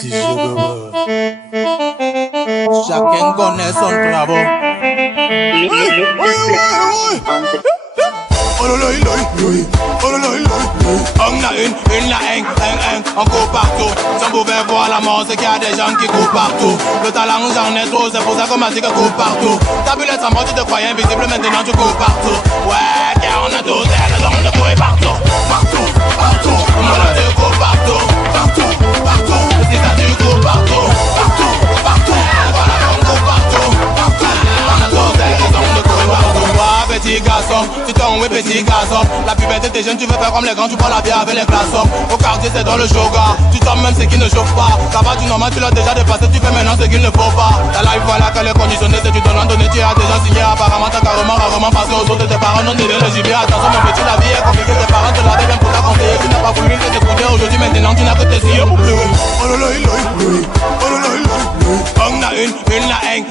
Si je veux. Chacun connaît son travail. Oh là là, on a une la haine, on court partout. Si on pouvait voir la mort, c'est qu'il y a des gens qui courent partout. Le talent, j'en ai trop, c'est pour ça qu'on m'a dit que court partout. T'as vu les mort, tu te croyais invisible, maintenant tu cours partout. Ouais, car on a tous des raisons de courir partout. Partout, partout, on a dit cours partout. Partout, partout, si t'as du cours partout. Partout, partout, voilà on court partout. Partout, on a tous des raisons de courir partout. Ouais, petit garçon, tu tombes, oui, petit garçon. La puberté t'es jeune, tu veux faire comme les grands, tu prends la bière avec les glaçons. Au quartier c'est dans le yoga, tu tombes même ce qui ne chauffe pas. Ça va du normal, tu l'as déjà dépassé, tu fais maintenant ce qu'il ne faut pas. Ta life voilà qu'elle est conditionnée, c'est du donnant donné, tu as déjà signé. Apparemment t'as carrément rarement passé aux autres, tes parents n'ont tiré le gibier. Attention mon petit, la vie est compliquée, tes parents te l'avaient bien pour la conseiller. Tu n'as pas voulu les écouter, aujourd'hui maintenant tu n'as que tes yeux pour pleurer. Oh là là, oh là là, on a une la haine,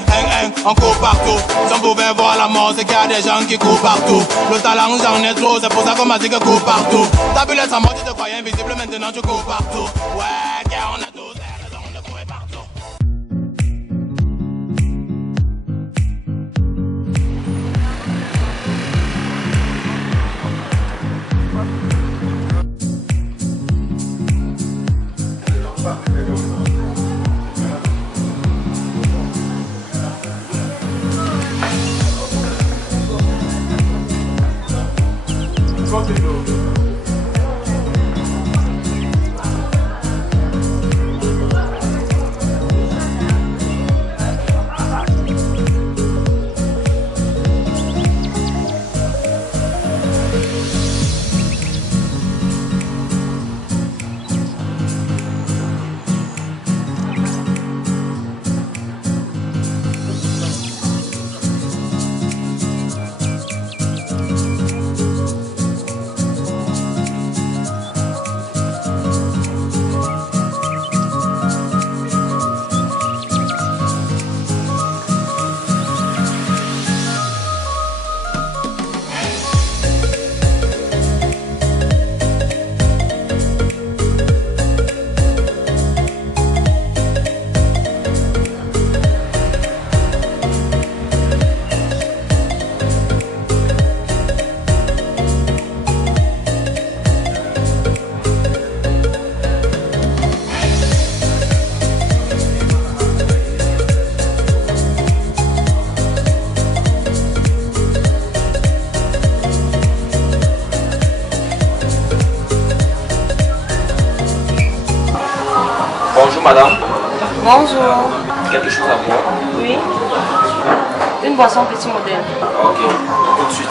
on court partout. Si on pouvait voir la mort, c'est qu'il y a des gens qui courent partout. Le talent, j'en ai trop, c'est pour ça qu'on m'a dit que court partout. T'as vu les mort, tu te croyais invisible, maintenant tu cours partout. Ouais, car on a tous des raisons de courir partout. Bonjour madame. Bonjour. Quelque chose à boire? Oui. Une boisson petit modèle. Ok, tout de suite.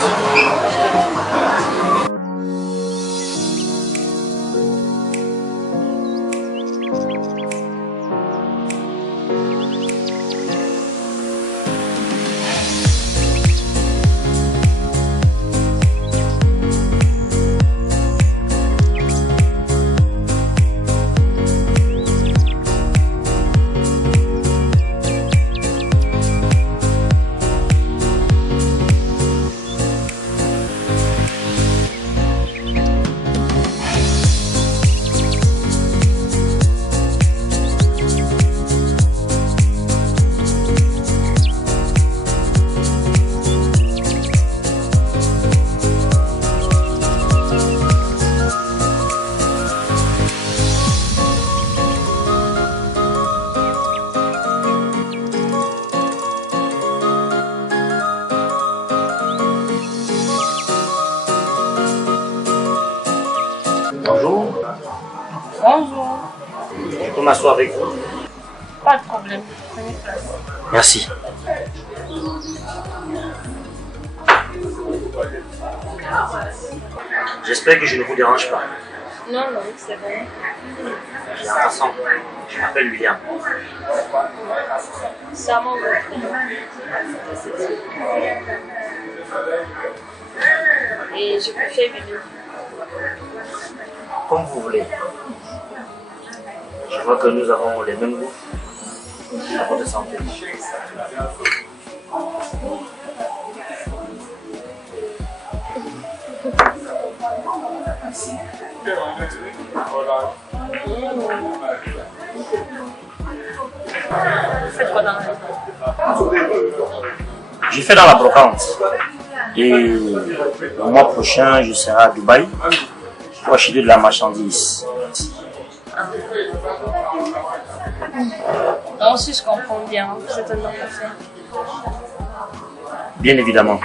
Bonjour. Bonjour. Je peux m'asseoir avec vous? Pas de problème. Prenez place. Merci. J'espère que je ne vous dérange pas. Non, non, c'est bon. Bien, passant. Je m'appelle William. Ça m'en va. Et je préfère Willy. Comme vous voulez. Je vois que nous avons les mêmes goûts. À votre santé. Vous faites quoi dans la vie? Je fais dans la brocante. Et le mois prochain, je serai à Dubaï pour acheter de la marchandise. Donc, si je comprends bien, vous êtes un homme d'affaires. Bien évidemment.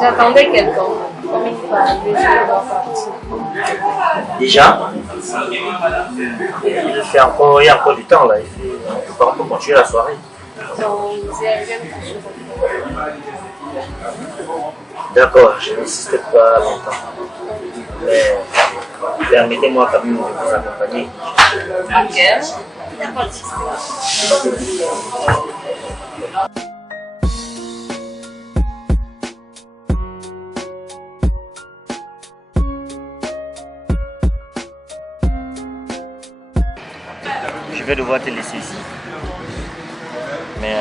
J'attendais quelqu'un. Comme il faut arriver, je dois partir. Déjà, il y a encore du temps là. On peut continuer la soirée. Donc, vous avez rien de chose à D'accord, je n'insiste pas longtemps. Mais permettez-moi quand même de vous accompagner. faire. Ok. Il n'y a pas de souci. Je vais devoir te laisser ici. Mais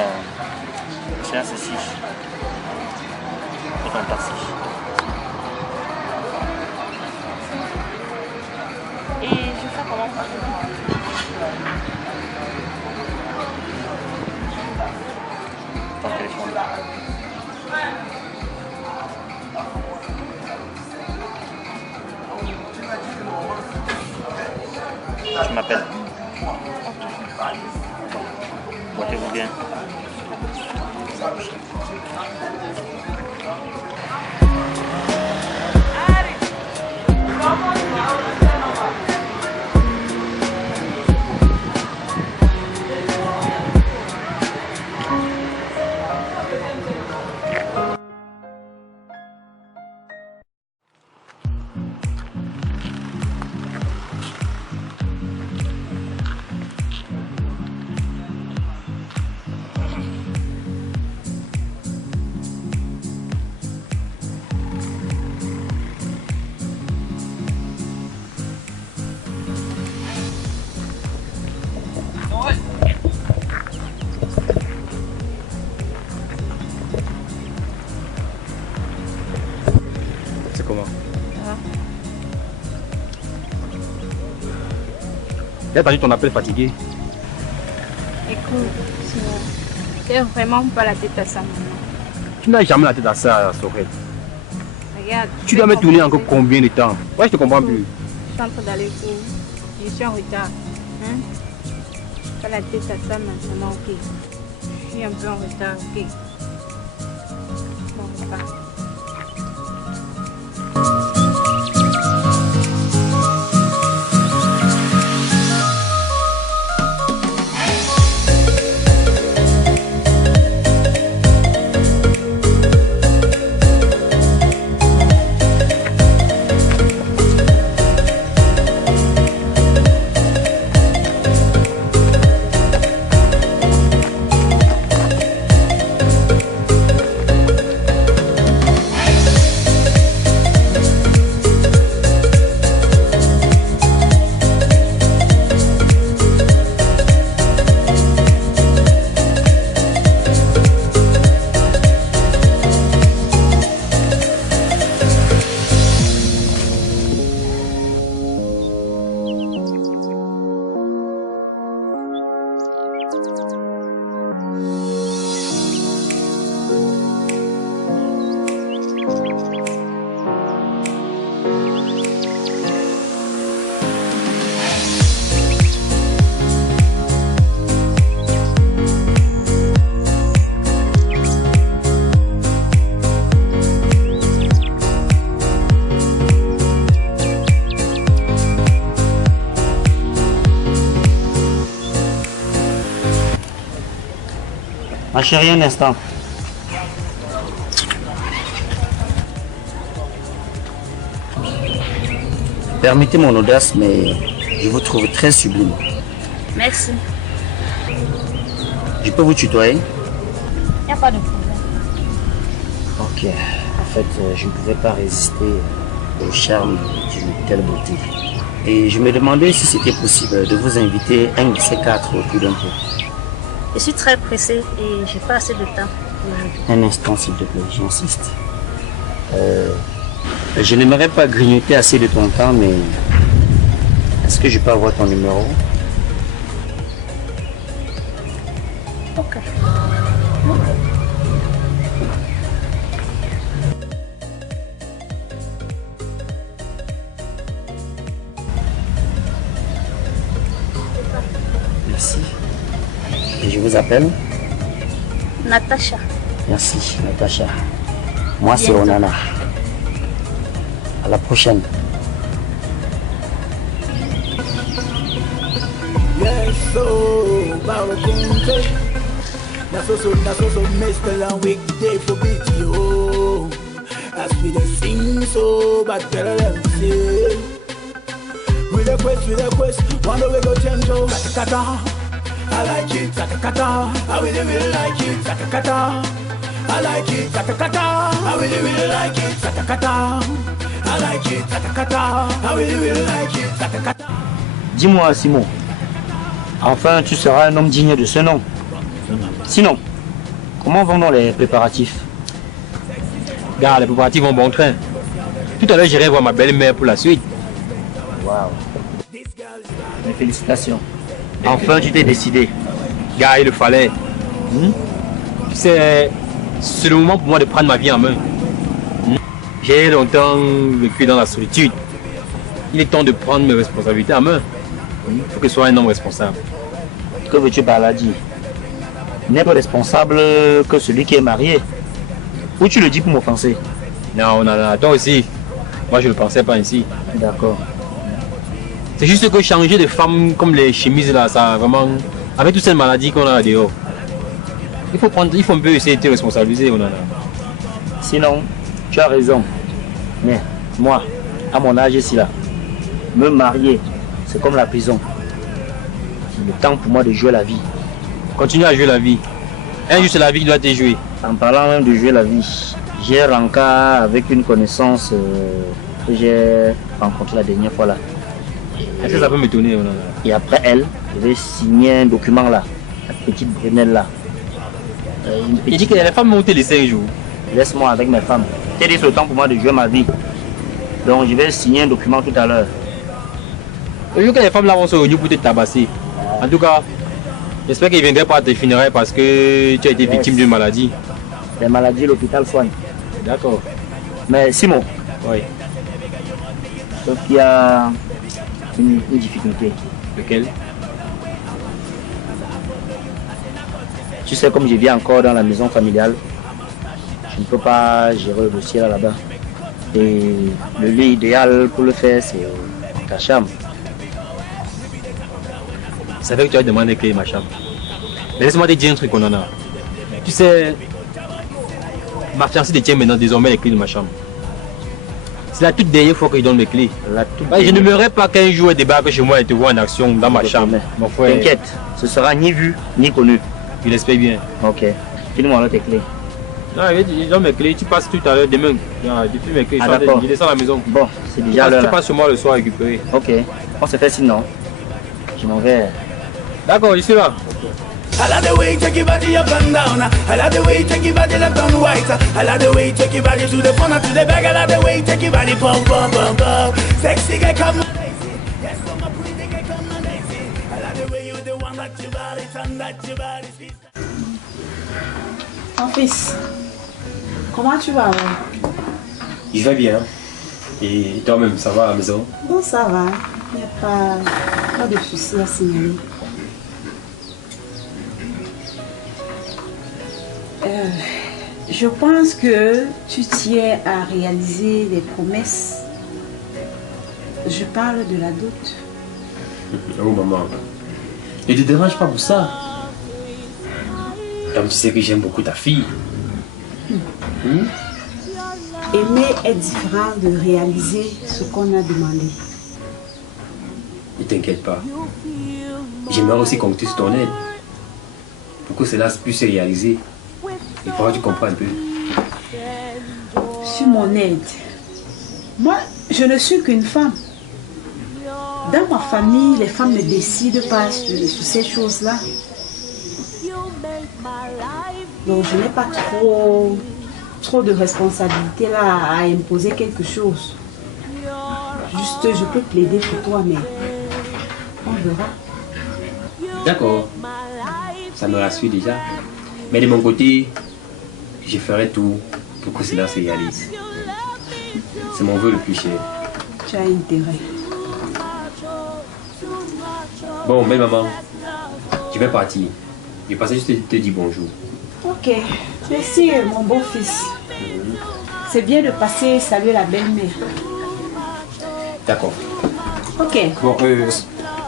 tiens ceci. C'est ton taxi. Et je fais comment? Ton téléphone. Tu m'appelles. Portez-vous bien. J'ai attendu ton appel fatigué. Écoute, j'ai vraiment pas la tête à ça maintenant. Tu n'as jamais la tête à ça, Sorel. Regarde. Tu dois me tourner encore combien de temps? Ouais, je te comprends plus. Je suis en train d'aller où? Je suis en retard. Hein? Pas la tête à ça maintenant, ok. Je suis un peu en retard, ok. Bon, on va. Ma chérie, un instant. Permettez mon audace, mais je vous trouve très sublime. Merci. Je peux vous tutoyer? Il n'y a pas de problème. Ok. En fait, je ne pouvais pas résister au charme d'une telle beauté. Et je me demandais si c'était possible de vous inviter un de ces quatre autour d'un pot. Je suis très pressée et j'ai pas assez de temps. Un instant, s'il te plaît, j'insiste. Je n'aimerais pas grignoter assez de ton temps, mais est-ce que je peux avoir ton numéro? Ok. Merci. Et je vous appelle? Natacha. Merci, Natacha. Moi, c'est Bientôt. Onana. À la prochaine. Yes, so Barokunte. That's also Mr. Long weekday for BTO. As we the sing so, but tell them say. With a quest, one day we go change. Kata, I like it, kata. I really like it, kata. I like it, kata. I really like it, kata. I like it, kata. I really like it, kata. Dis-moi, Simon. Enfin, tu seras un homme digne de ce nom. Sinon, comment vont donc les préparatifs? Gars, les préparatifs vont bon train. Tout à l'heure, j'irai voir ma belle-mère pour la suite. Waouh. Mes félicitations. Enfin, tu t'es décidé. Gars, il le fallait. C'est le moment pour moi de prendre ma vie en main. J'ai longtemps vécu dans la solitude. Il est temps de prendre mes responsabilités en main. Il faut que je sois un homme responsable. Que veux-tu par là dire? N'est pas responsable que celui qui est marié. Ou tu le dis pour m'offenser? Non, toi aussi. Moi, je ne le pensais pas ainsi. D'accord. C'est juste que changer de femme comme les chemises là, ça vraiment... Avec toutes ces maladies qu'on a dehors. Il faut un peu essayer de te responsabiliser, on en a. Sinon, tu as raison. Mais moi, à mon âge ici là, me marier, c'est comme la prison. C'est le temps pour moi de jouer la vie. Continue à jouer la vie. Un jour, c'est la vie qui doit te jouer. En parlant même de jouer la vie, j'ai rencard avec une connaissance que j'ai rencontrée la dernière fois là. Est-ce que ça peut m'étonner, on en a? Et après elle, je vais signer un document là, la petite Brunelle là. Il dit que les femmes montent les 5 jours. Laisse-moi avec mes femmes. C'est dit, c'est le temps pour moi de jouer ma vie. Donc je vais signer un document tout à l'heure. Le jour que les femmes là vont se réunir pour te tabasser. En tout cas, j'espère qu'ils ne viendraient pas à tes funérailles parce que tu as été victime d'une maladie. Les maladies, l'hôpital soigne. D'accord. Mais Simon, Oui. sauf qu'il y a une difficulté. Lequel? Tu sais, comme je vis encore dans la maison familiale, je ne peux pas gérer le dossier là-bas. Et le lieu idéal pour le faire, c'est ta chambre. Ça fait que tu as demandé les clés de ma chambre. Mais laisse-moi te dire un truc, on en a. Tu sais, ma fiancée détient maintenant désormais les clés de ma chambre. C'est la toute dernière fois que je donne mes clés. Je n'aimerais pas qu'un jour elle débarque chez moi et te voit en action dans ma chambre. Mon frère. T'inquiète, ce sera ni vu ni connu. Je l'espère bien. Ok. File-moi là tes clés. Non, je donne mes clés, tu passes tout à l'heure demain. Depuis mes clés, d'accord. je descends à la maison. Bon, c'est déjà l'heure. Tu passes sur moi le soir à récupérer. Ok. On se fait sinon. Je m'en vais. D'accord, je suis là. I like the way you take your body up and down. I like the way you take your body left and right. I like the way you take your body to the front and to the back. I like the way you take your body pump, pump, pump, pump. Sexy girl, come on, lazy. Yes, come on, pretty girl, come on, lazy. I like the way you the one that your body turn, that your body sweet. Mon fils, comment tu vas? Je vais bien. Et toi-même, ça va à la maison? Bon, ça va. Il n'y a pas de soucis à signaler. Je pense que tu tiens à réaliser les promesses. Je parle de la dot. Oh maman, ne te dérange pas pour ça. Comme tu sais que j'aime beaucoup ta fille. Aimer est différent de réaliser ce qu'on a demandé. Ne t'inquiète pas. J'aimerais aussi compter sur ton aide. Pour que cela puisse se réaliser. Il faudra que tu comprennes un peu. Sur mon aide. Moi, je ne suis qu'une femme. Dans ma famille, les femmes ne décident pas sur ces choses-là. Donc, je n'ai pas trop de responsabilité là à imposer quelque chose. Juste, je peux plaider pour toi, mais on verra. D'accord. Ça me rassure déjà. Mais de mon côté, je ferai tout pour que cela se réalise. C'est mon vœu le plus cher. Tu as intérêt. Bon, belle maman, je vais partir. Je passais juste te dire bonjour. Ok, merci mon beau-fils. C'est bien de passer saluer la belle-mère. D'accord. Ok, Bon,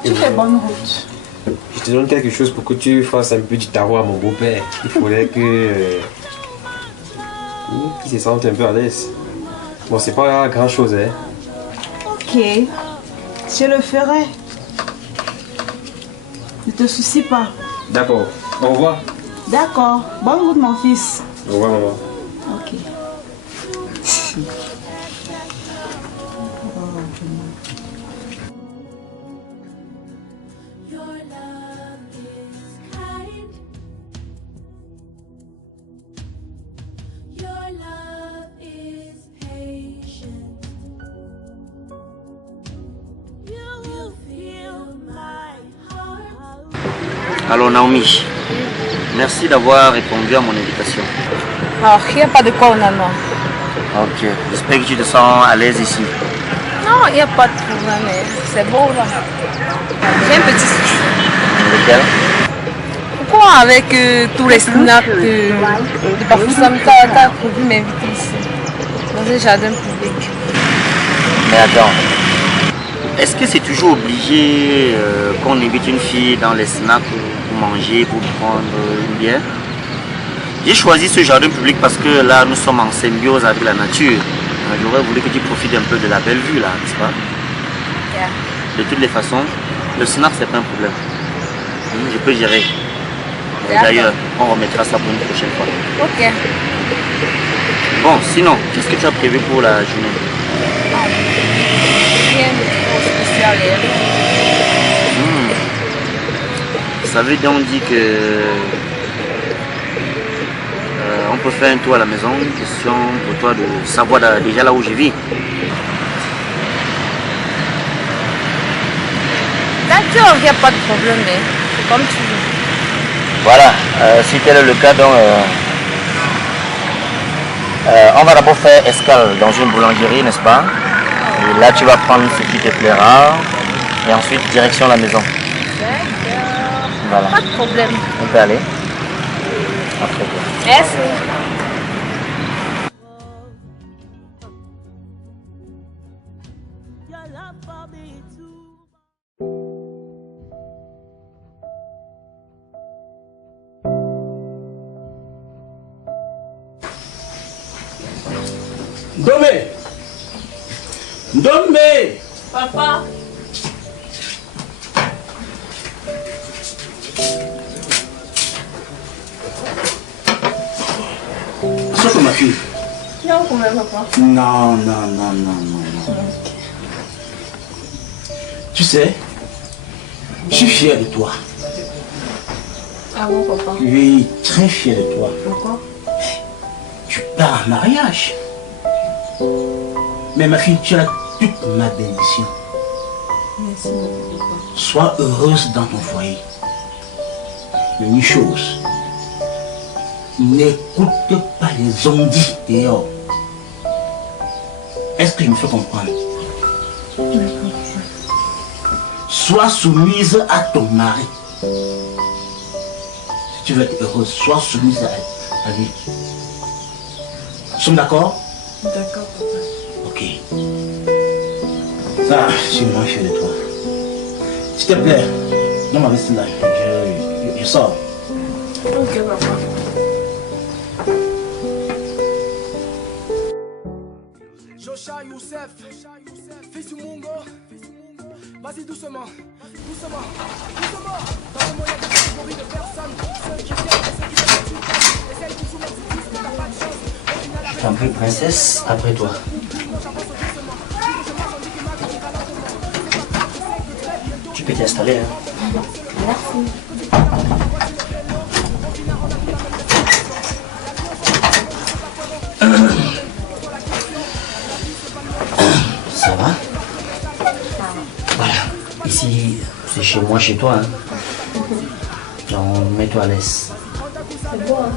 tu fais bonne route. je te donne quelque chose pour que tu fasses un peu du tarot à mon beau-père. Il faudrait que... qu'il se sente un peu à l'aise. Bon, c'est pas grand-chose, hein. Ok, je le ferai. Ne te soucie pas. D'accord. Au revoir. D'accord, bonne route mon fils. Au revoir, maman. Ok. Alors Naomi, merci d'avoir répondu à mon invitation. Alors, il n'y a pas de quoi, Nana. Ok, j'espère que tu te sens à l'aise ici. Non, il n'y a pas de problème, mais c'est beau là. J'ai un petit souci. Lequel? Pourquoi avec tous les snaps de Bafoussam, t'as prévu m'inviter ici, dans un jardin public? Mais attends, est-ce que c'est toujours obligé qu'on invite une fille dans les snacks pour manger, pour prendre une bière? J'ai choisi ce jardin public parce que là, nous sommes en symbiose avec la nature. J'aurais voulu que tu profites un peu de la belle vue là, n'est-ce pas? Yeah. De toutes les façons, le snack, c'est pas un problème. Je peux gérer. D'ailleurs, on remettra ça pour une prochaine fois. Ok. Bon, sinon, qu'est-ce que tu as prévu pour la journée? Rien de trop spécial. Ça veut donc dire que on peut faire un tour à la maison, question pour toi de savoir déjà là où je vis. D'accord, il n'y a pas de problème, mais c'est comme tu veux. Voilà, si tel est le cas, donc on va d'abord faire escale dans une boulangerie, n'est-ce pas? Et là tu vas prendre ce qui te plaira et ensuite direction la maison. D'accord. Voilà. Pas de problème. On peut aller. Après toi. Merci. Ndomé! Ndomé! Papa. Saute ma fille. Non, quand même, papa. Non. Tu sais, je suis fier de toi. Ah bon, papa? Oui, très fier de toi. Pourquoi? Tu pars en mariage. Mais ma fille, tu as toute ma bénédiction. Merci, papa. Sois heureuse dans ton foyer. Mais une chose, n'écoute pas les ondits dehors. Est-ce que je me fais comprendre? Sois soumise à ton mari. Si tu veux être heureuse, sois soumise à lui. Nous sommes d'accord? D'accord, papa. Ok. Ça, je suis vraiment fier de toi. S'il te plaît, donne ma veste là. Je sors. Ok, papa. Joshua Youssef, fils du Mungo. Vas-y doucement, doucement, doucement. Dans le moyen de catégorie de personnes, ceux qui viennent et ceux qui viennent, essaye toujours même si tu dis que t'as pas de chance. Au final, Je t'en prie, princesse, après toi. Tu peux t'installer, hein. Merci. Ça va? Voilà. Ici, c'est chez moi, chez toi. Hein. Donc, mets-toi à l'aise. C'est beau, hein?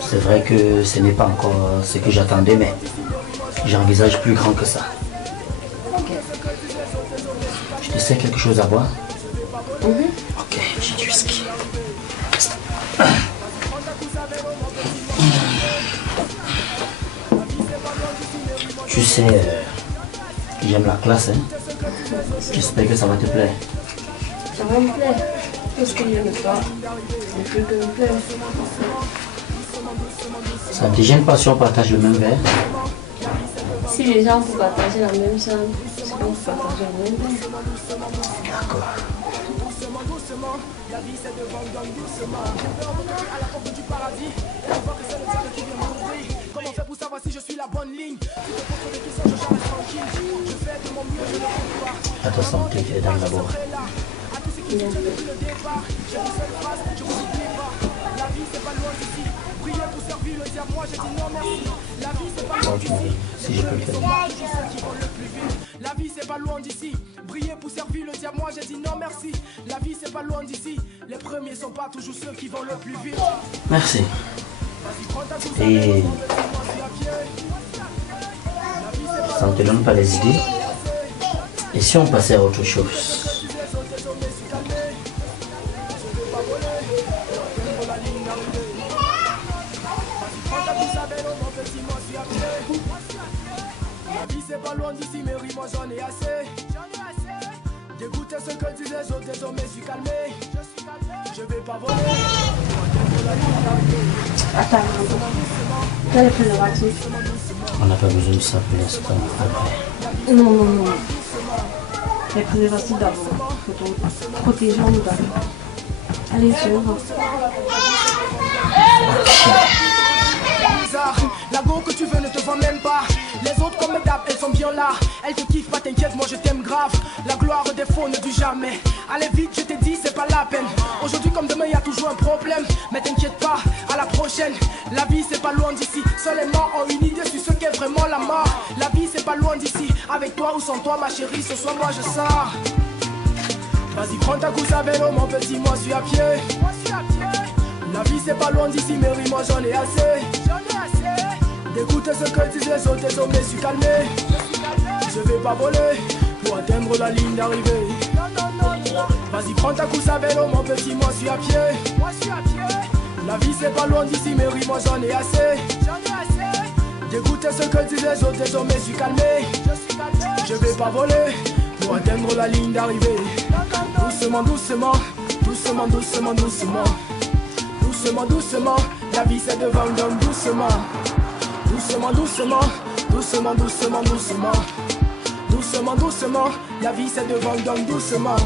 C'est vrai que ce n'est pas encore ce que j'attendais, mais j'envisage plus grand que ça. Ok. Je te sers quelque chose à boire? Mhm. Ok, j'ai du whisky. Tu sais, j'aime la classe, hein. J'espère que ça va te plaire. Ça va me plaire. Tout ce que j'aime pas, le truc que me plaît. Ça ne te gêne pas si on partage le même verre? Si les gens peuvent partager la même chambre, c'est qu'on peut partager le même verre. D'accord. Comment faire pour savoir si je suis la bonne ligne? Si je pose sur des questions, je reste tranquille. Je fais de mon mieux, je ne compte pas. À ta santé, mesdames d'abord. À tous ceux qui sont depuis le départ, j'ai une seule phrase, je vous oublie pas. La vie c'est pas loin d'ici. Priez pour servir le diable, moi j'ai dit non merci. La vie c'est pas loin d'ici. Si je peux le faire. Ceux qui vont le plus vite. La vie c'est pas loin d'ici. Priez pour servir le diable, moi j'ai dit non merci. La vie c'est pas loin d'ici. Les premiers sont pas toujours ceux qui vont le plus vite. Merci. Et ça ne te donne pas les idées? Et si on passait à autre chose? La vie c'est pas loin d'ici, mais oui, moi j'en ai assez. D'écouter ce que disent les autres, désormais je suis calmé. Je vais pas voler. Attends, quelle est la voiture? On n'a pas besoin de ça pour l'instant. Après. Non, non, non. Les préservatifs d'abord. Protégeons-nous d'abord. Allez, je vais. La go que tu veux ne te vend même pas. Les autres comme d'hab, elles sont bien là. Elles te kiffent pas, t'inquiète, moi je t'aime grave. La gloire des faux ne dure jamais. Allez vite, je t'ai dit, c'est pas la peine. Aujourd'hui comme demain, y a toujours un problème. Mais t'inquiète pas, à la prochaine. La vie c'est pas loin d'ici. Seuls les morts ont une idée sur ce qu'est vraiment la mort. La vie c'est pas loin d'ici. Avec toi ou sans toi, ma chérie, ce soir moi je sors. Vas-y, prends ta couche à vélo, mon petit, moi je suis à pied. La vie c'est pas loin d'ici, mais oui, moi j'en ai assez. D'écouter ce que disent les autres, désormais je suis calmé. Je vais pas voler pour atteindre la ligne d'arrivée. Vas-y, prends ta couche à vélo, mon petit, moi je suis à pied. La vie c'est pas loin d'ici, mais oui, moi j'en ai assez. D'écouter ce que disent les autres, désormais je suis calmé. Je vais pas voler pour atteindre la ligne d'arrivée. Doucement, doucement, doucement, doucement, doucement. Doucement, doucement, la vie c'est devant nous, doucement. Doucement, doucement, doucement, doucement, doucement. Doucement, doucement, la vie c'est devant nous, doucement.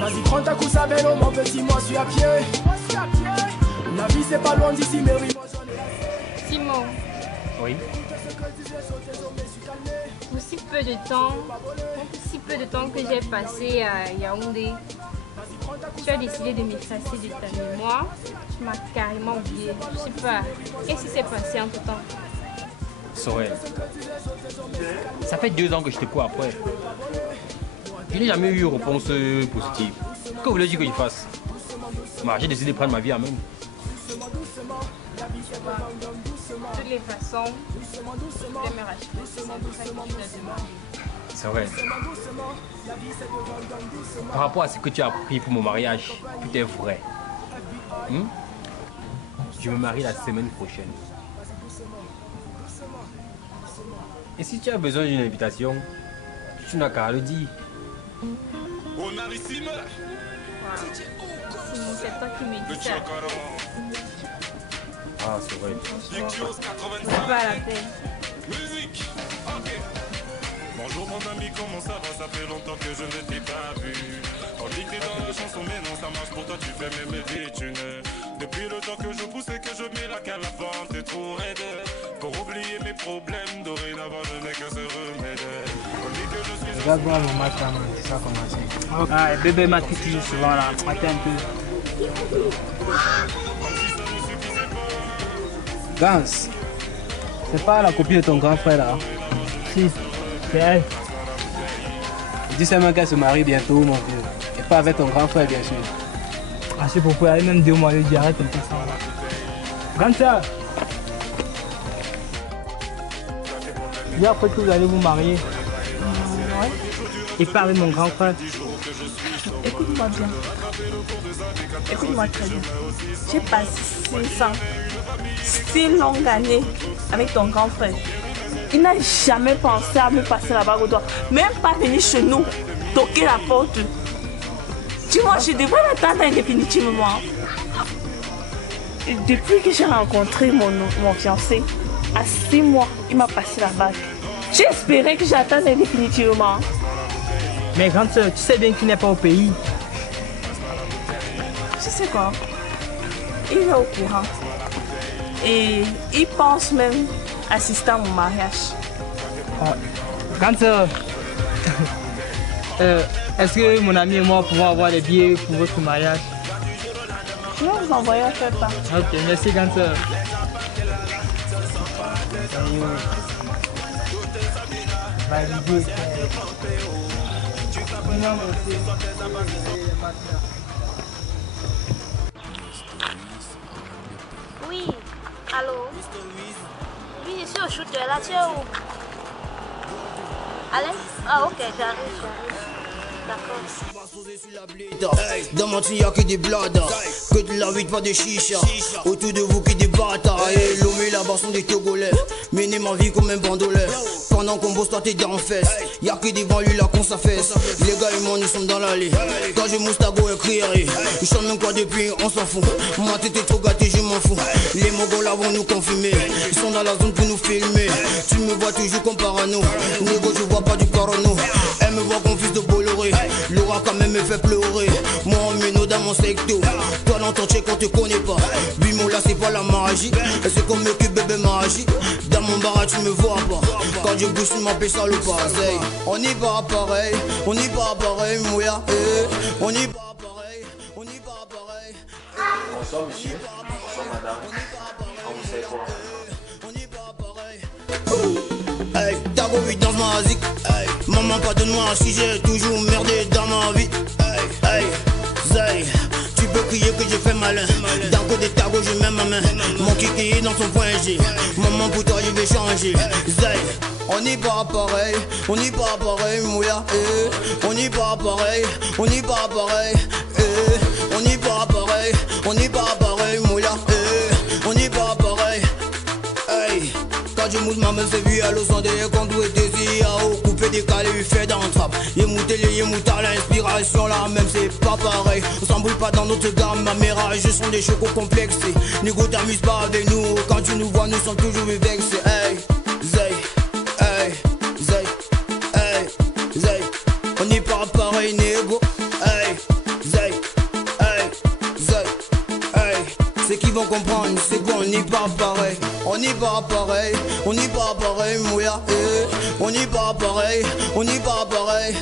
Vas-y, prends ta couche à vélo, mon petit, moi je suis à pied. La vie c'est pas loin d'ici, mais oui, moi j'en ai assez. Simon, Oui. pour si peu de temps que j'ai passé à Yaoundé, tu as décidé de m'effacer de ta mémoire. Tu m'as carrément oublié. Je sais pas. Qu'est-ce qui s'est passé entre temps? Sorel, ça fait 2 ans que je te cours après. Je n'ai jamais eu une réponse positive. Que voulez-tu que je fasse? J'ai décidé de prendre ma vie en main. De toutes les façons, je vais me racheter. C'est ça que tu dois demander. C'est vrai. Par rapport à ce que tu as appris pour mon mariage, tout est vrai. Je me marie la semaine prochaine. Et si tu as besoin d'une invitation, tu n'as qu'à le dire. Ouais. moi. Sinon, c'est toi qui me dis ça. Ah, c'est vrai. C'est pas la peine. Bonjour mon ami, comment ça va? Ça fait longtemps que je ne t'ai pas vu. On dit que t'es dans la chanson, mais non, ça marche pour toi, tu fais même mes détunes. Depuis le temps que je pousse et que je mets la cale à vente, t'es trop raide. Pour oublier mes problèmes, dorénavant je n'ai qu'un seul remède. On dit que je suis... Regarde voir mon match là, man, ça a commencé. Ah, bébé m'a critiqué souvent là, attends un peu. Gans, c'est pas la copine de ton grand frère là? Si, c'est elle. Dis seulement qu'elle se marie bientôt, mon vieux. Et pas avec ton grand frère, bien sûr. Ah, c'est pourquoi elle même 2 mois, elle dit arrête un peu ça là. Grande soeur, dis après que vous allez vous marier. Ouais. Et pas avec mon grand frère. Écoute-moi bien. Écoute-moi très bien. J'ai passé 6 longues années avec ton grand frère. Il n'a jamais pensé à me passer la bague au doigt. Même pas venir chez nous, toquer la porte. Dis-moi, je devrais l'attendre indéfinitivement. Et depuis que j'ai rencontré mon fiancé, à 6 mois, il m'a passé la bague. J'ai espéré que j'attende indéfinitivement. Mais grande soeur, tu sais bien qu'il n'est pas au pays. Tu sais quoi? Il est au courant. Et il pense même assister à mon mariage. Ah, grande soeur, est-ce que mon ami et moi pouvons avoir les billets pour votre mariage? Je vais vous envoyer un fait pas. Ok, merci grande soeur. Oui, allô? Oui, je suis au shooter là, tu es où? Allez? Ah ok, j'arrive. D'accord. Dans mon tuyau y'a que des bladas, que de la weed, pas de chicha. Autour de vous qui des bâtards. Et l'homme et là-bas sont des Togolais. Mener ma vie comme un bandolais. Pendant qu'on bosse, toi t'es dans fesse. Y'a que des banlieues là qu'on s'affaisse. Les gars et moi nous sommes dans l'allée. Quand je moustago et crierai. Ils chantent même quoi depuis, on s'en fout. Ma tête est trop gâtée, je m'en fous. Les mogols là vont nous confirmer. Ils sont dans la zone pour nous filmer. Tu me vois toujours comme parano. Négo, je vois pas du corono. Elle me voit comme fils de Bolloré. L'aura quand même me fait pleurer. Moi en mino dans mon secteur. Toi dans ton check on te connaît pas. Bimo là c'est pas la magie. Et c'est comme le cul bébé magie. Dans mon bar tu me vois pas. Quand je bouge tu m'appelles ça le pareil. On n'est pas pareil. On n'est pas pareil mouya. On n'est pas pareil. On n'est pas pareil. Bonsoir monsieur. Bonsoir madame. On vous sait quoi? Hey, t'as beau vite dans ma zik. Hey, maman pardonne-moi si j'ai toujours merdé dans ma vie. Hey, hey, Zay, tu peux crier que je fais malin. Dans le côté tago je mets ma main. Mon kiki est dans son point G. Maman pour toi je vais changer. Zay, on n'est pas pareil. On n'est pas pareil mouya. On n'est pas pareil. On n'est pas pareil. On n'est pas pareil. On n'est pas pareil mouya. On n'est pas pareil. Hey. Quand je mousse ma meuf c'est vu à Los Angeles. Quand tout est désir au coupé décalé il fait dans le trap. Yé mouté yé mouta l'inspiration là même c'est pas pareil. On s'embrouille pas dans notre gamme. Ma mérage sont des chocos complexés. Négo t'amuse pas avec nous. Quand tu nous vois nous sommes toujours vexés. Hey, Zay, hey, Zay, hey, Zay. On n'est pas pareil négo. Hey, Zay, hey, Zay, hey. C'est qu'ils vont comprendre, c'est qu'on n'est pas pareil. On n'est pas pareil, on n'est pas pareil, mouya. On n'est pas pareil, on n'est pas pareil.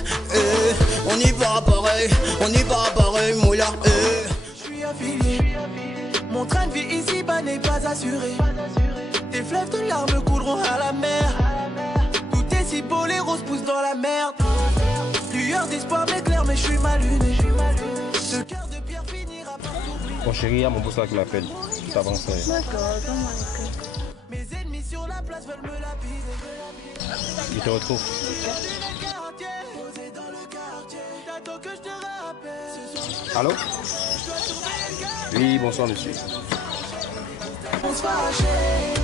On n'est pas pareil, on n'est pas pareil, mouya. Je suis affilié. Mon train de vie ici bas n'est pas assuré. Tes fleuves de larmes couleront à la mer. Tout est si beau, les roses poussent dans la merde. Lueur d'espoir m'éclaire, mais je suis mal luné. Ce cœur de pierre finira par t'ouvrir. Bon chéri, il y a mon boss là qui m'appelle. Tu t'avances. D'accord, donne-moi le cœur. Mes ennemis sur la place veulent me lapider. Je te retrouve. Allô? Oui, bonsoir monsieur. On se fâchait.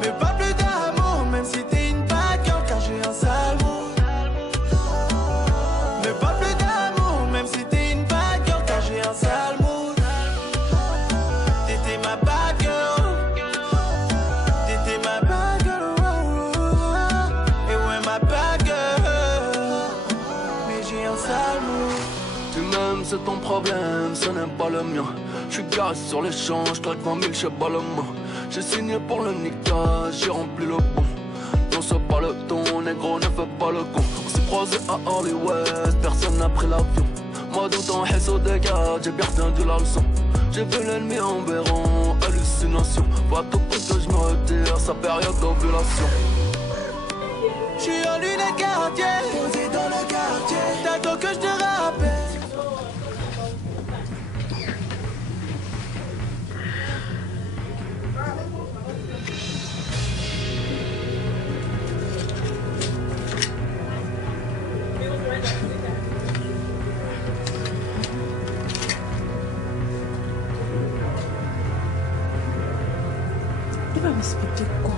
Mais pas plus d'amour, même si t'es une bad girl, car j'ai un sale mot. Mais pas plus d'amour, même si t'es une bad problème, ce n'est pas le mien. J'suis garé sur l'échange, claque 20 000 chez Balmain. J'ai signé pour le niquage, j'ai rempli le bon. Non, c'est pas le ton, négro, ne fais pas le con. On s'est croisés à Hollywood, personne n'a pris l'avion. Moi dans ton haisse au dégât, j'ai bien retenu la leçon. J'ai vu l'ennemi en béron, hallucination. Pas tout pour que je me retire, sa période d'ovulation. J'suis en lune des quartiers, posé dans le quartier. T'attends que je te rappelle. Il va m'expliquer quoi?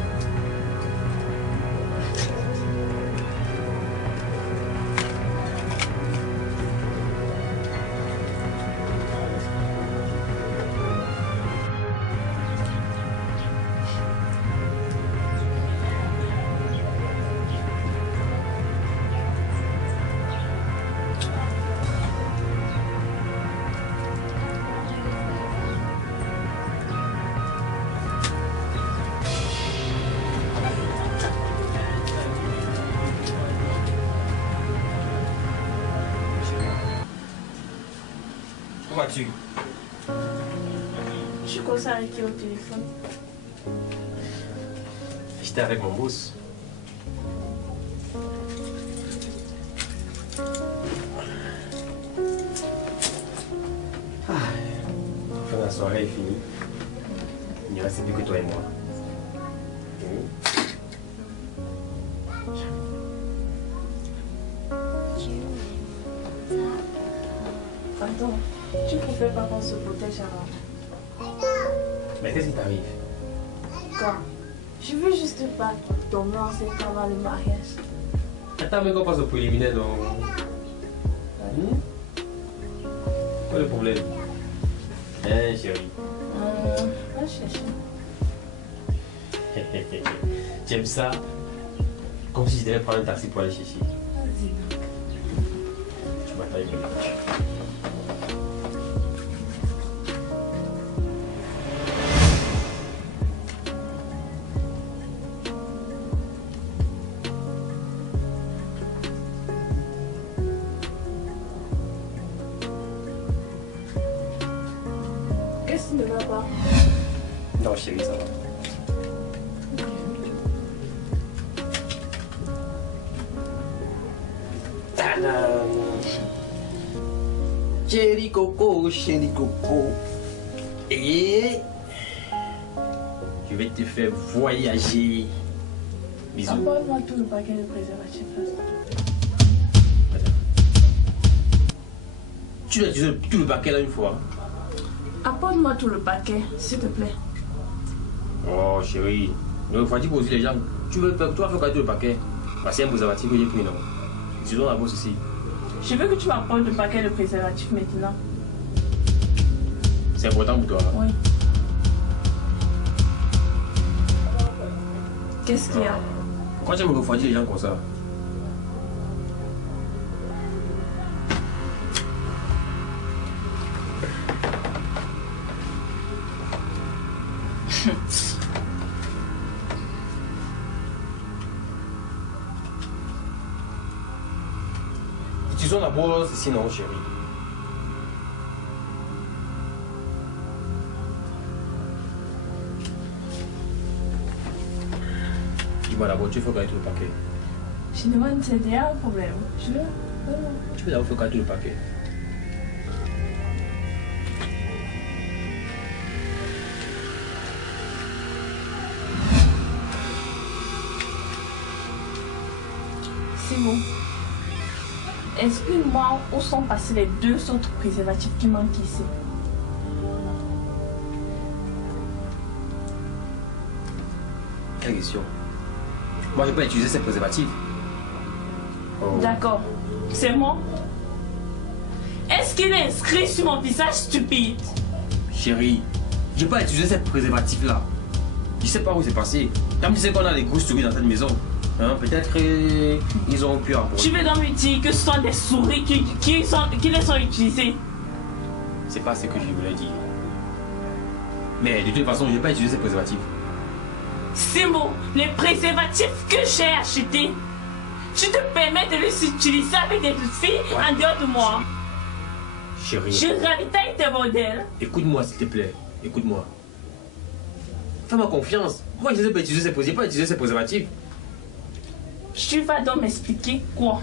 Où vas-tu? Je suis comme ça avec qui au téléphone? J'étais avec mon boss. Enfin, la soirée est finie. Il ne reste plus que toi et moi. Attends, tu préfères pas qu'on se protège avant? Mais qu'est-ce qui t'arrive? Quoi? Je veux juste pas tomber enceinte avant le mariage. Attends, mais qu'on passe au préliminaire donc. Quel est le problème? Hein, chérie? Va chercher. J'aime ça. Comme si je devais prendre un taxi pour aller chercher. Vas-y donc. Tu m'attends une minute. Qu'est-ce qui ne va pas? Non, chérie, ça va. Chéri Coco, chéri Coco. Et je vais te faire voyager. Bisous. Apporte-moi tout le paquet de préservatifs. Tu l'as utilisé tout le paquet là une fois. Apporte-moi tout le paquet, s'il te plaît. Oh chérie, ne fatigue aussi les gens. Tu vas faire tout le paquet. Bah, c'est un préservatif que j'ai pris, non? Disons la bosse ici. Je veux que tu m'apportes le paquet de préservatifs maintenant. C'est important pour toi? Oui. Qu'est-ce qu'il y a? Pourquoi tu me refroidis les gens comme ça? Utilisons la bosse ici, non, chérie? Dis-moi d'abord, tu fais gagner tout le paquet. Je demande, c'est déjà un problème. Je veux. Tu peux d'abord faire gagner tout le paquet. C'est bon. Explique-moi où sont passés les 2 autres préservatifs qui manquent ici. Quelle question? Moi, je peux utiliser ces préservatifs. Oh. D'accord. C'est moi. Est-ce qu'il est inscrit sur mon visage stupide? Chérie, je peux utiliser ces préservatifs-là. Je sais pas où c'est passé. Comme tu sais qu'on a des grosses souris dans cette maison. Hein, peut-être qu'ils ont pu apporter. Tu veux donc me dire que ce sont des souris qui les ont utilisées? C'est pas ce que je voulais dire. Mais de toute façon, je ne vais pas utiliser ces préservatifs. Simon, les préservatifs que j'ai achetés, tu te permets de les utiliser avec des filles en dehors de moi. Chérie. Je ravitaille tes modèles. Écoute-moi, s'il te plaît. Écoute-moi. Fais-moi confiance. Pourquoi je ne vais pas utiliser ces préservatifs? Tu vas donc m'expliquer quoi?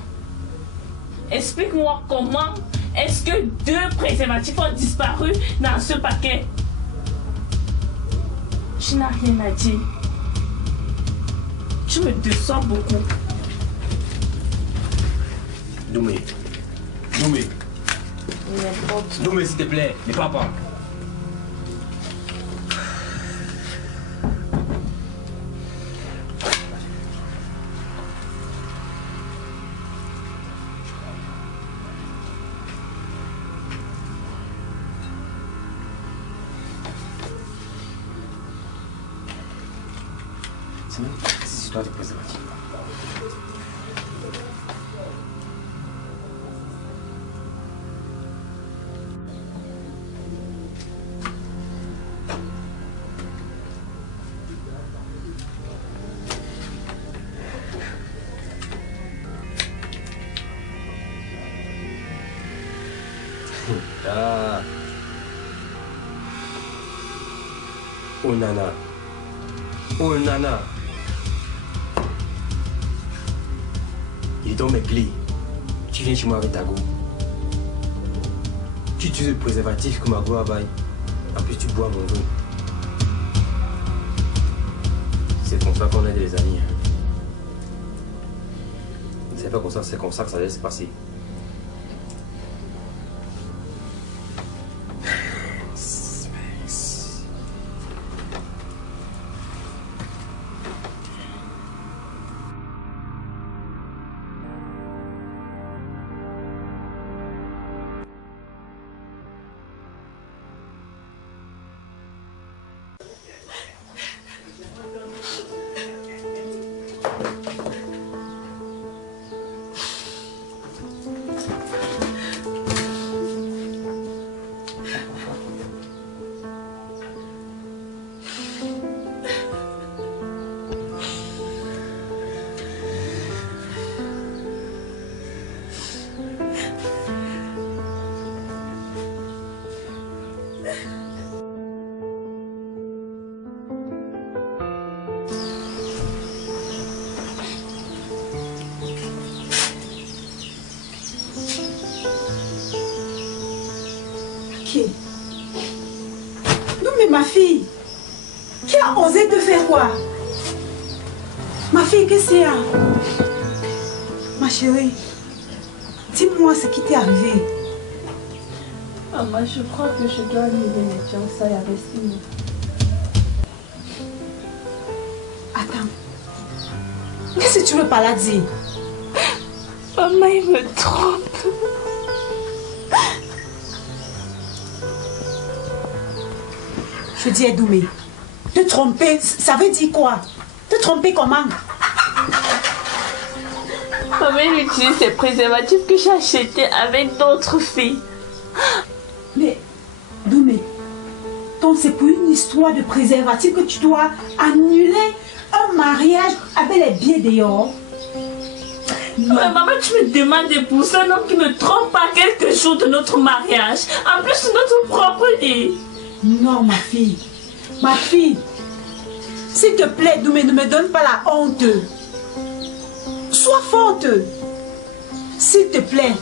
Explique-moi comment est-ce que 2 préservatifs ont disparu dans ce paquet? Tu n'as rien à dire. Tu me déçois beaucoup. Doumé. Doumé, s'il te plaît, ne pars pas. C'est même ces histoires de préservatifs. Ah. Oh nana. Oh nana. Il donne mes clés. Tu viens chez moi avec ta go. Tu utilises le préservatif que ma go a bail. En plus tu bois mon vin. C'est comme ça qu'on est des amis. C'est pas comme ça, c'est comme ça que ça allait se passer. Non mais ma fille, qui a osé te faire quoi? Ma fille, qu'est-ce qu'il y a? Ma chérie, dis-moi ce qui t'est arrivé. Maman, je crois que je dois annuler mes fiançailles avec Simon. Attends, qu'est-ce que tu veux par là dire? Maman, il me trompe. Je dis Doumé, te tromper, ça veut dire quoi? Te tromper comment? Maman, il utilise ces préservatifs que j'ai achetés avec d'autres filles. Mais, Doumé, donc c'est pour une histoire de préservatif que tu dois annuler un mariage avec les billets dehors? Mais maman, tu me demandes d'épouser un homme qui ne trompe pas quelques jours de notre mariage. En plus, notre propre lit. Non, ma fille, s'il te plaît, Doumé, ne me donne pas la honte. Sois forte. S'il te plaît,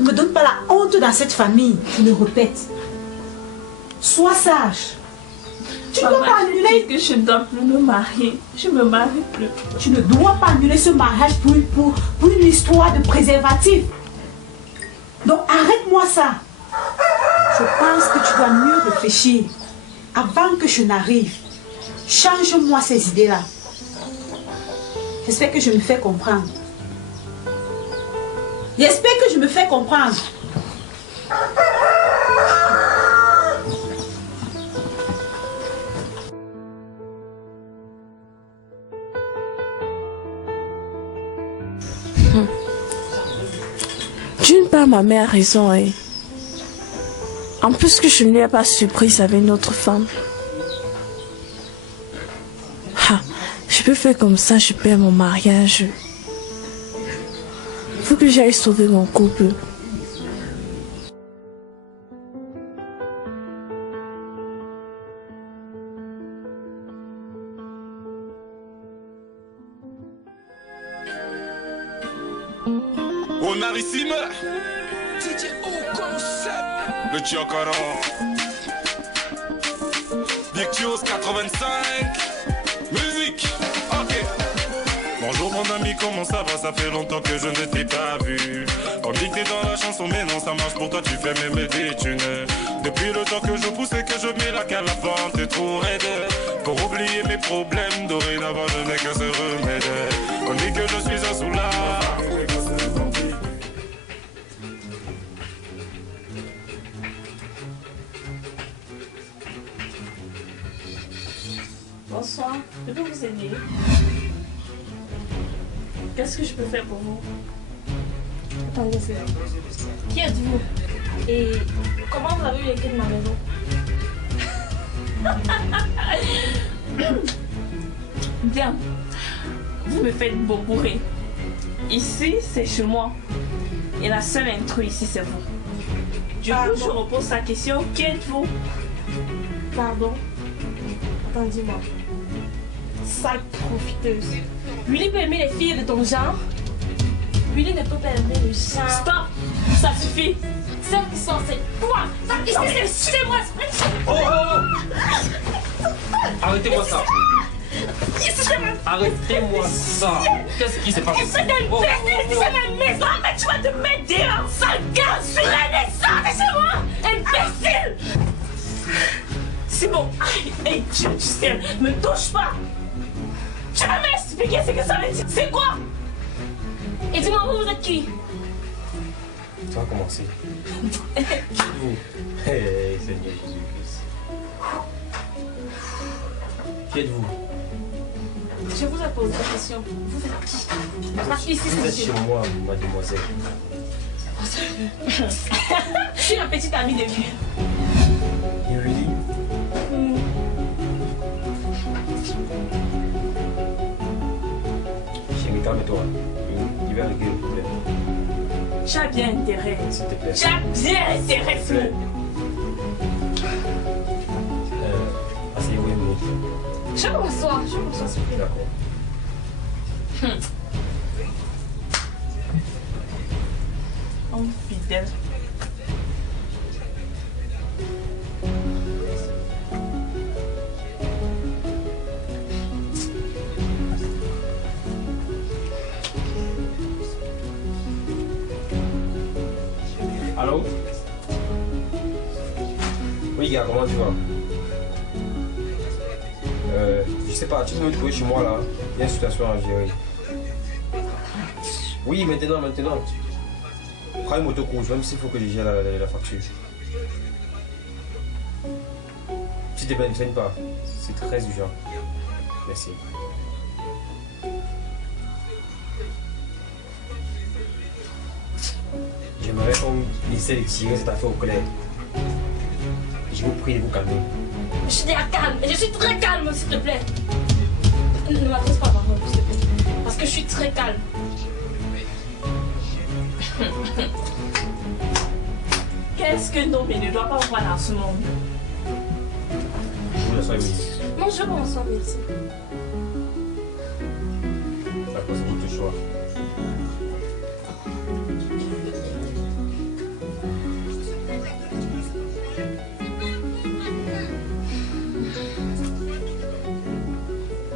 ne me donne pas la honte dans cette famille. Je le répète. Sois sage. Tu ne dois pas annuler. Que je ne dois plus me marier. Je ne me marie plus. Tu ne dois pas annuler ce mariage pour une histoire de préservatif. Donc arrête-moi ça. Je pense que tu dois mieux réfléchir avant que je n'arrive. Change-moi ces idées-là. J'espère que je me fais comprendre. J'espère que je me fais comprendre. D'une part, ma mère a raison. Hein. En plus que je ne l'ai pas surprise avec une autre femme. Ah, je peux faire comme ça, je perds mon mariage. Il faut que j'aille sauver mon couple. Onarissime DJ au concept. Le Tchokoro Dictios 85. Musique. Ok. Bonjour mon ami, comment ça va? Ça fait longtemps que je ne t'ai pas vu. On dit que t'es dans la chanson, mais non, ça marche pour toi, tu fais même des thunes. Depuis le temps que je pousse et que je mets la cale à vente, t'es trop raide. Pour oublier mes problèmes, dorénavant je n'ai qu'un seul remède. On dit que je suis un soulard. Bonsoir, je peux vous aider? Qu'est-ce que je peux faire pour vous? Attendez, qui êtes-vous? Et comment vous avez eu les clés de ma maison? Bien, vous me faites beaucoup rire. Ici, c'est chez moi. Et la seule intrus ici, c'est vous. Du coup, je repose la question, qui êtes-vous? Pardon? Attendez-moi. Sale profiteuse. Willy peut aimer les filles de ton genre. Willy ne peut pas aimer le genre. Stop! Ça suffit! Celle qui sort, c'est toi! Celle qui sort, c'est moi! Oh! Arrêtez-moi ça! Arrêtez-moi ça! Qu'est-ce qui s'est passé? C'est ma maison, mais tu vas te mettre dehors, sale gars! Je suis renaissante de chez moi! Imbécile! C'est bon! Hey, Dieu du ciel, me touche pas! Tu vas m'expliquer ce que ça veut dire? C'est quoi? Et dis-moi, vous êtes qui? Ça va commencer. Hey, Seigneur Jésus-Christ. Qui êtes-vous? Je vous ai posé la question. Vous êtes qui? Parce qu'ici, Vous êtes chez moi, mademoiselle. Je suis la petite amie de Willy. Et Willy? Chérie, calme-toi. Il va régler le problème. Tu as bien intérêt. S'il te plaît. Tu as bien intérêt, Flo. Asseyez-vous une minute. Je m'assois, s'il vous plaît. D'accord. Oh, fidèle. Allô? Oui, gars, comment tu vas? Je sais pas, tu peux me trouver chez moi là. Il y a une situation à gérer. Oui, maintenant. Prends une moto course, même s'il faut que je gère la facture. S'il te plaît, ne traîne pas. C'est très urgent. Merci. J'aimerais qu'on essaie de tirer cette affaire au clair. Je vous prie de vous calmer. Je suis déjà calme, et je suis très calme, s'il te plaît. Ne m'adresse pas à parole, s'il te plaît. Parce que je suis très calme. Qu'est-ce que l'homme ne doit pas voir dans ce monde? Je vous laisse une minute. Non, je m'assois, merci. D'accord, c'est votre choix.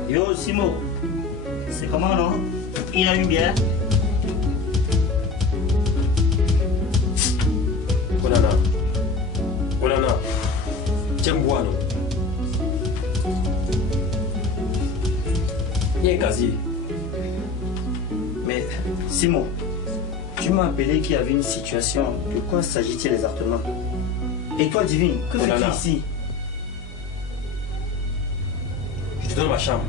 Yo, Simo, c'est comment, non? Il a eu bien? Onana, tiens-moi, non? Il y a un casier. Mais, Simon, tu m'as appelé qu'il y avait une situation. De quoi s'agit-il exactement? Et toi, Divine, que fais-tu ici? Je te donne ma chambre.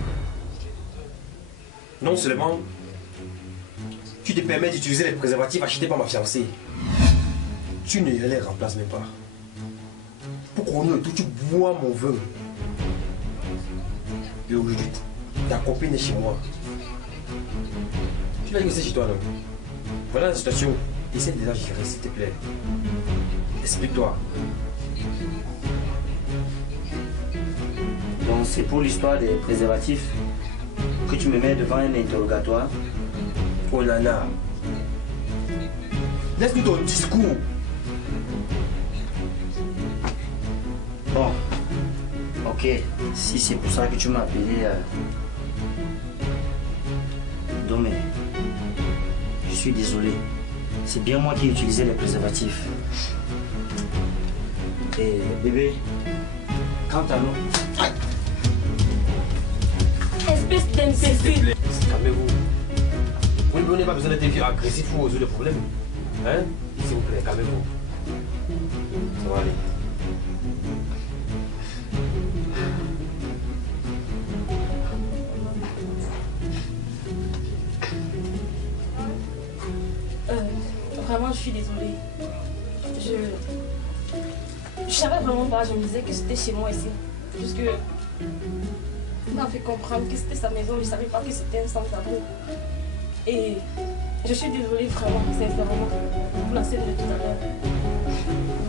Non seulement tu te permets d'utiliser les préservatifs achetés par ma fiancée, tu ne les remplaces même pas. Pour couronner le tout, tu bois mon vin. Et aujourd'hui, ta copine est chez moi. Tu l'as dit que c'est chez toi, non? Voilà la situation. Essaie déjà de gérer, s'il te plaît. Explique-toi. Donc c'est pour l'histoire des préservatifs que tu me mets devant un interrogatoire. Oh Nana, laisse-nous ton discours. Bon, ok, si c'est pour ça que tu m'as appelé, Domé, je suis désolé. C'est bien moi qui ai utilisé les préservatifs. Et bébé, quant à nous... Espèce d'imbécile. Calmez-vous. Vous ne prenez pas besoin d'être agressif pour résoudre le problème. Hein? S'il vous plaît, calmez-vous. Ça va aller. Vraiment, je suis désolée. Je savais vraiment pas, je me disais que c'était chez moi ici. Puisque il m'a fait comprendre que c'était sa maison, je savais pas que c'était un sans-abri. Et je suis désolée vraiment, sincèrement, pour la scène de tout à l'heure.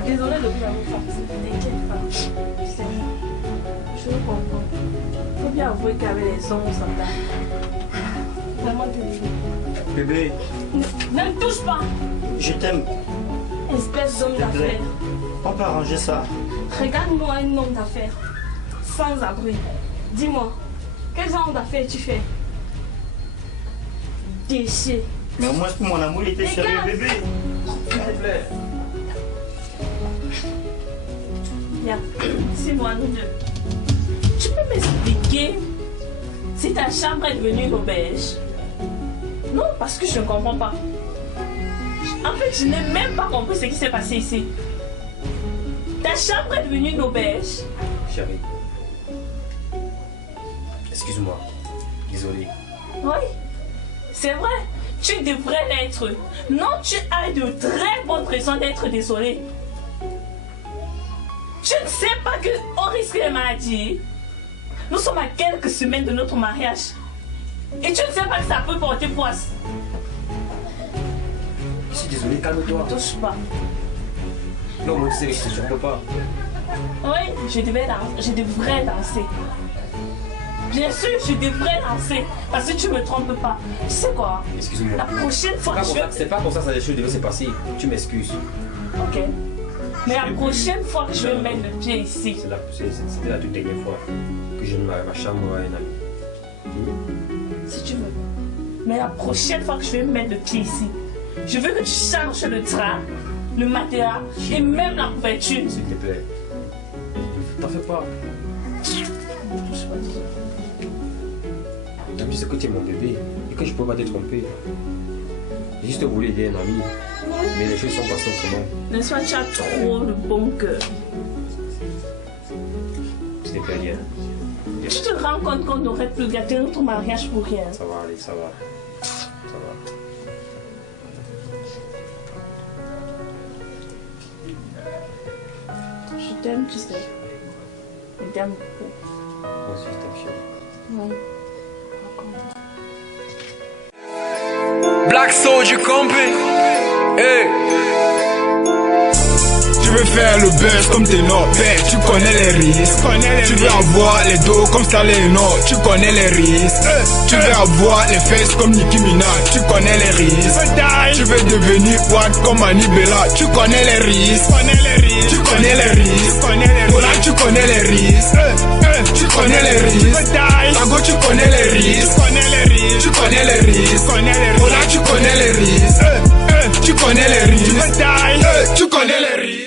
Désolée de vous avoir fait, t'inquiète pas. Tu sais, je le comprends. Il faut bien avouer qu'avec les hommes, on s'entend. Vraiment désolée. Bébé, ne me touche pas. Je t'aime. Espèce d'homme d'affaires. On peut arranger ça. Regarde-moi un homme d'affaires. Sans abri. Dis-moi, quel genre d'affaires tu fais? Déchet. Mais au moins pour mon amour, il était sérieux, bébé. S'il te plaît. Viens, c'est moi, nous deux. Tu peux m'expliquer si ta chambre est devenue une auberge? Non, parce que je ne comprends pas. En fait, je n'ai même pas compris ce qui s'est passé ici. Ta chambre est devenue une auberge. Chérie, excuse-moi. Désolé. Oui, c'est vrai. Tu devrais l'être. Non, tu as de très bonnes raisons d'être désolé. Tu ne sais pas qu'on risque les maladies. Nous sommes à quelques semaines de notre mariage. Et tu ne sais pas que ça peut porter poisse. Je suis désolé, calme-toi. Ne touche pas. Non, moi, tu sais, je ne peux pas. Oui, je devrais danser. Bien sûr, je devrais danser. Parce que tu ne me trompes pas. Tu sais quoi? Excuse-moi. La prochaine fois que C'est pas comme ça que les choses devaient se passer. Tu m'excuses. Ok. Mais la prochaine fois que je vais mettre le pied ici. C'était la toute dernière fois que je ne ma chambre à un ami. Si tu veux. Mais la prochaine fois que je vais mettre le pied ici, je veux que tu changes le drap, le matelas et même la couverture. S'il te plaît. T'en fais pas. Tu sais que tu es mon bébé et que je ne peux pas te tromper. J'ai juste voulu aider un ami. Mais les choses sont passées autrement. N'est-ce pas, tu as trop de bon cœur. S'il te plaît, rien. Tu te rends compte qu'on aurait pu gâter notre mariage pour rien. Ça va aller, ça va. Ça va. Je t'aime, tu sais. Je t'aime beaucoup. Moi aussi, je t'aime, chérie. Oui. Black Soldier Company. Hey. Tu veux faire le buzz comme Ténor, tu connais les risques. Tu veux avoir les dos comme Stalino, tu connais les risques. Tu veux avoir les fesses comme Nicki Minaj, tu connais les risques. Tu veux devenir what comme Annie Bella, tu connais les risques. Tu connais les risques. Voilà, tu connais les risques. Tu connais les risques. Tago, tu connais les risques. Tu connais les risques. Voilà, tu connais les risques. Tu connais les risques. Tu connais les risques.